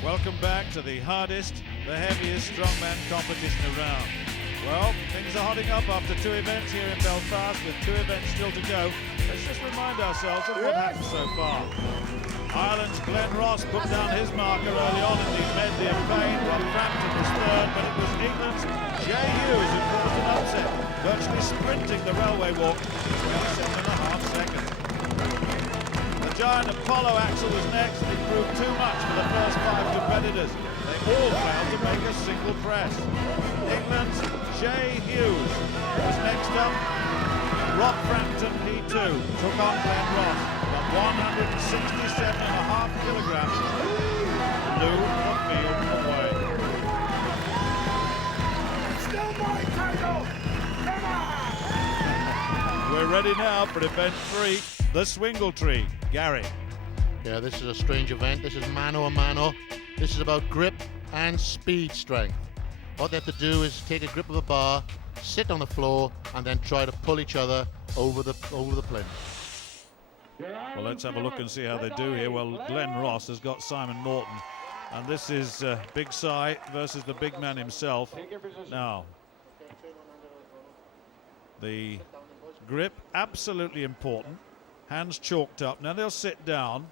Welcome back to the hardest, the heaviest strongman competition around. Well, things are hotting up after 2 events here in Belfast, with 2 events still to go. Let's just remind ourselves of what happened so far. Ireland's Glenn Ross put down his marker early on in the medley of pain. Rob Frampton was third, but it was England's Jay Hughes who caused an upset, virtually sprinting the railway walk in 27.5 seconds. The giant Apollo axle was next, and it proved too much for the first 5 competitors. They all failed to make a single press. England's Jay Hughes was next up. Rob Frampton, he too, took on Glenn Ross, but 167.5 kilograms blew the field away. Still my title! Come on! We're ready now for event 3, the Swingle tree. Gary. Yeah, this is a strange event. This is mano a mano. This is about grip and speed strength. What they have to do is take a grip of a bar, sit on the floor, and then try to pull each other over the plinth. Well, let's have a look and see how they do here. Well, Glenn Ross has got Simon Morton, and this is Big Si versus the big man himself. Now, the grip, absolutely important. Hands chalked up. Now they'll sit down.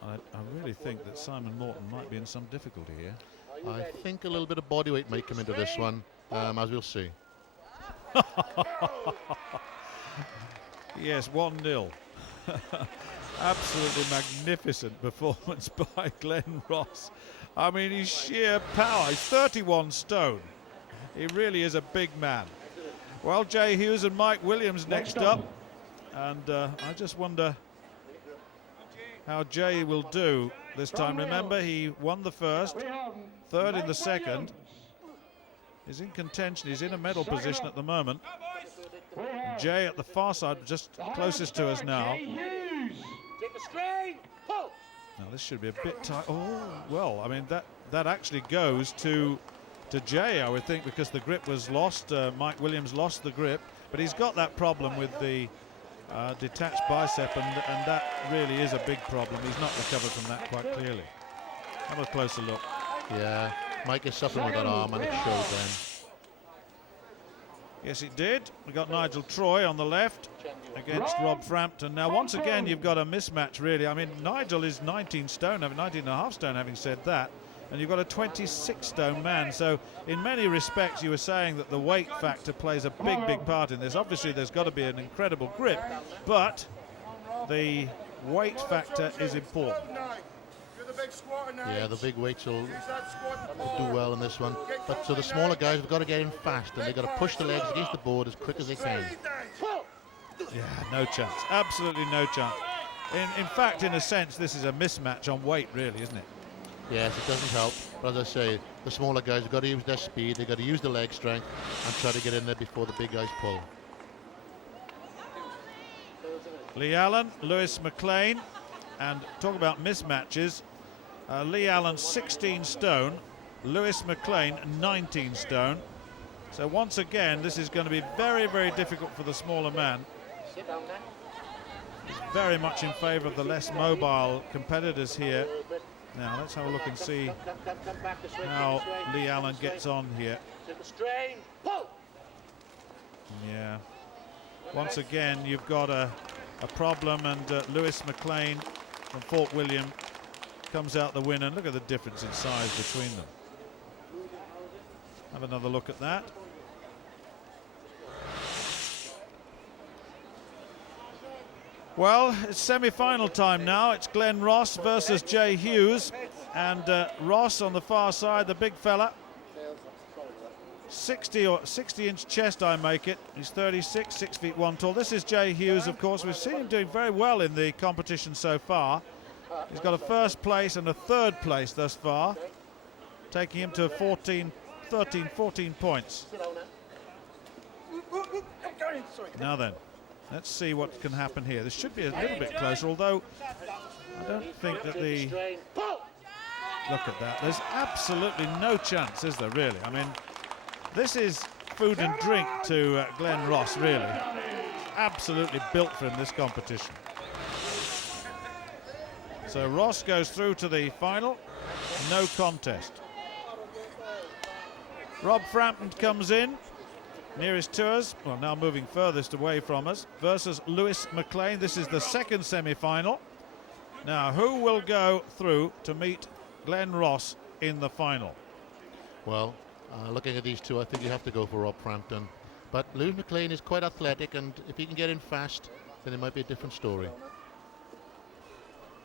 I really think that Simon Morton might be in some difficulty here. I think a little bit of body weight may come into this one, as we'll see. Yes, 1-0. Absolutely magnificent performance by Glenn Ross. I mean, his sheer power. He's 31 stone. He really is a big man. Well, Jay Hughes and Mike Williams next up. And I just wonder how Jay will do this time. Remember, he won the first, third in the second. He's in contention. He's in a medal position at the moment. Jay at the far side, just closest to us now. Now this should be a bit tight. Oh, well, I mean, that actually goes to Jay, I would think, because the grip was lost. Mike Williams lost the grip, but he's got that problem with the detached bicep, and that really is a big problem. He's not recovered from that quite clearly. Have a closer look. Yeah, Mike is suffering with that arm, and it shows then. Yes, it did. We got Nigel Troy on the left against Rob Frampton. Now, once again, you've got a mismatch, really. I mean, Nigel is 19 stone, 19.5 stone, having said that, and you've got a 26-stone man. So, in many respects, you were saying that the weight factor plays a big, big part in this. Obviously, there's got to be an incredible grip, but the weight factor is important. Yeah, the big weights will do well in this one. But so the smaller guys have got to get in fast, and they've got to push the legs against the board as quick as they can. Yeah, no chance. Absolutely no chance. In fact, in a sense, this is a mismatch on weight, really, isn't it? Yes, it doesn't help. But as I say, the smaller guys have got to use their speed, they've got to use the leg strength and try to get in there before the big guys pull. Lee Allen, Lewis McLean, and talk about mismatches. Lee Allen 16 stone, Lewis McLean 19 stone. So once again, this is going to be very, very difficult for the smaller man. He's very much in favour of the less mobile competitors here. Now let's have a look and see how Lee Allen gets on here. Yeah. Once again, you've got a problem, and Lewis McLean from Fort William comes out the winner. Look at the difference in size between them. Have another look at that. Well, it's semi-final time now. It's Glenn Ross versus Jay Hughes, and Ross on the far side, the big fella. 60-inch chest, I make it. He's 36, 6 feet 1 tall. This is Jay Hughes, of course. We've seen him doing very well in the competition so far. He's got a first place and a third place thus far, taking him to 14 points. Now then, let's see what can happen here. This should be a little bit closer, although I don't think that the... Look at that. There's absolutely no chance, is there, really? I mean, this is food and drink to Glenn Ross, really. Absolutely built for him, this competition. So Ross goes through to the final, no contest. Rob Frampton comes in, nearest to us, well now moving furthest away from us, versus Lewis McLean. This is the second semi-final. Now who will go through to meet Glenn Ross in the final? Well, looking at these two, I think you have to go for Rob Frampton. But Lewis McLean is quite athletic, and if he can get in fast, then it might be a different story.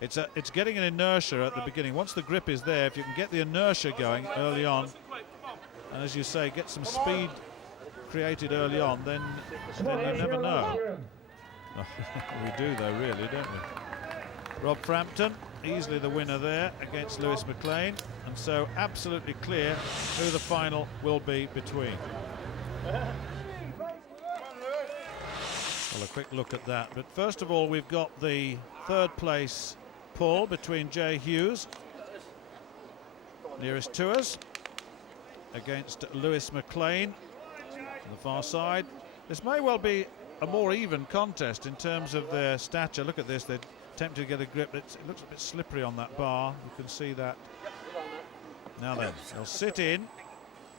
It's getting an inertia at the beginning. Once the grip is there, if you can get the inertia going early on, and as you say, get some speed created early on, then you never know. We do though, really, don't we? Rob Frampton, easily the winner there against Lewis McLean, and so absolutely clear who the final will be between. Well, a quick look at that. But first of all, we've got the third place pull between Jay Hughes, nearest to us, against Lewis McLean on the far side. This may well be a more even contest in terms of their stature. Look at this, they're attempting to get a grip. It looks a bit slippery on that bar, you can see that. Now then, they'll sit in.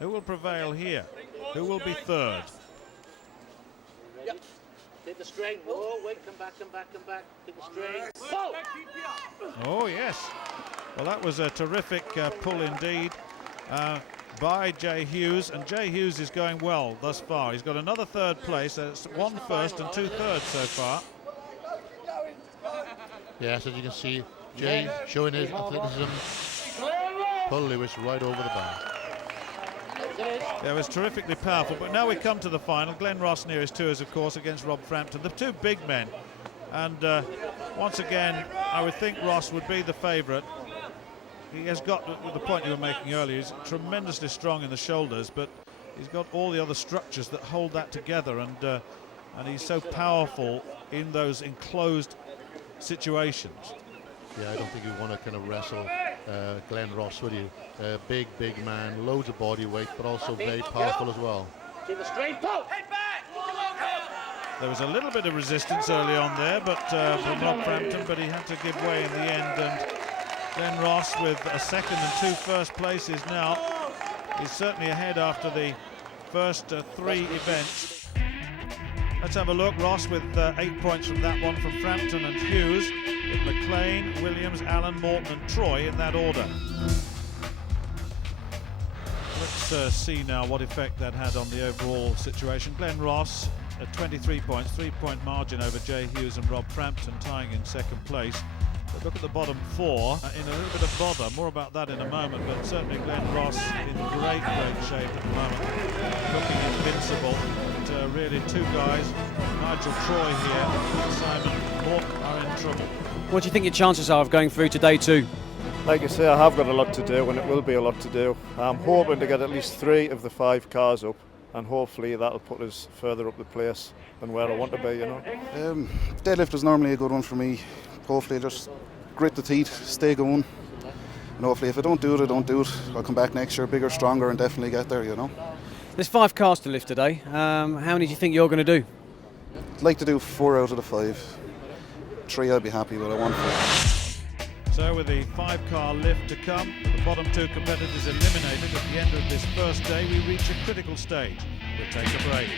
Who will prevail here? Who will be third? Yep. Take the strain. Oh, wait, come back. Take the strain. Whoa! Oh, yes. Well, that was a terrific pull indeed by Jay Hughes, and Jay Hughes is going well thus far. He's got another third place. It's 1 first and 2 thirds so far. Yes, as you can see, Jay showing his athleticism. Pull Lewis right over the bar. Yeah, it was terrifically powerful, but now we come to the final. Glenn Ross nearest to us, of course, against Rob Frampton, the two big men. And once again, I would think Ross would be the favourite. He has got the point you were making earlier. He's tremendously strong in the shoulders, but he's got all the other structures that hold that together, and he's so powerful in those enclosed situations. Yeah, I don't think you want to kind of wrestle Glenn Ross, would you? Big man, loads of body weight, but also very powerful as well. There was a little bit of resistance early on there, but from Rob Frampton, but he had to give way in the end. And Glenn Ross with a second and 2 first places now. He's certainly ahead after the first 3 events. Let's have a look. Ross with 8 points from that one from Frampton and Hughes, with McLean, Williams, Allen, Morton and Troy in that order. Let's see now what effect that had on the overall situation. Glenn Ross at 23 points, 3-point margin over Jay Hughes and Rob Frampton, tying in second place. But look at the bottom 4 in a little bit of bother. More about that in a moment, but certainly Glenn Ross in great shape at the moment, looking invincible. But really 2 guys, Nigel Troy here and Simon Morton, are in trouble. What do you think your chances are of going through to day 2? Like I say, I have got a lot to do, and it will be a lot to do. I'm hoping to get at least 3 of the 5 cars up, and hopefully that'll put us further up the place than where I want to be, you know. Deadlift is normally a good one for me. Hopefully just grit the teeth, stay going, and hopefully if I don't do it, I don't do it. I'll come back next year bigger, stronger, and definitely get there, you know. There's 5 cars to lift today. How many do you think you're going to do? I'd like to do 4 out of the 5. 3 I'd be happy with, I want 4. So with the 5-car lift to come, the bottom 2 competitors eliminated at the end of this first day, we reach a critical stage. We'll take a break.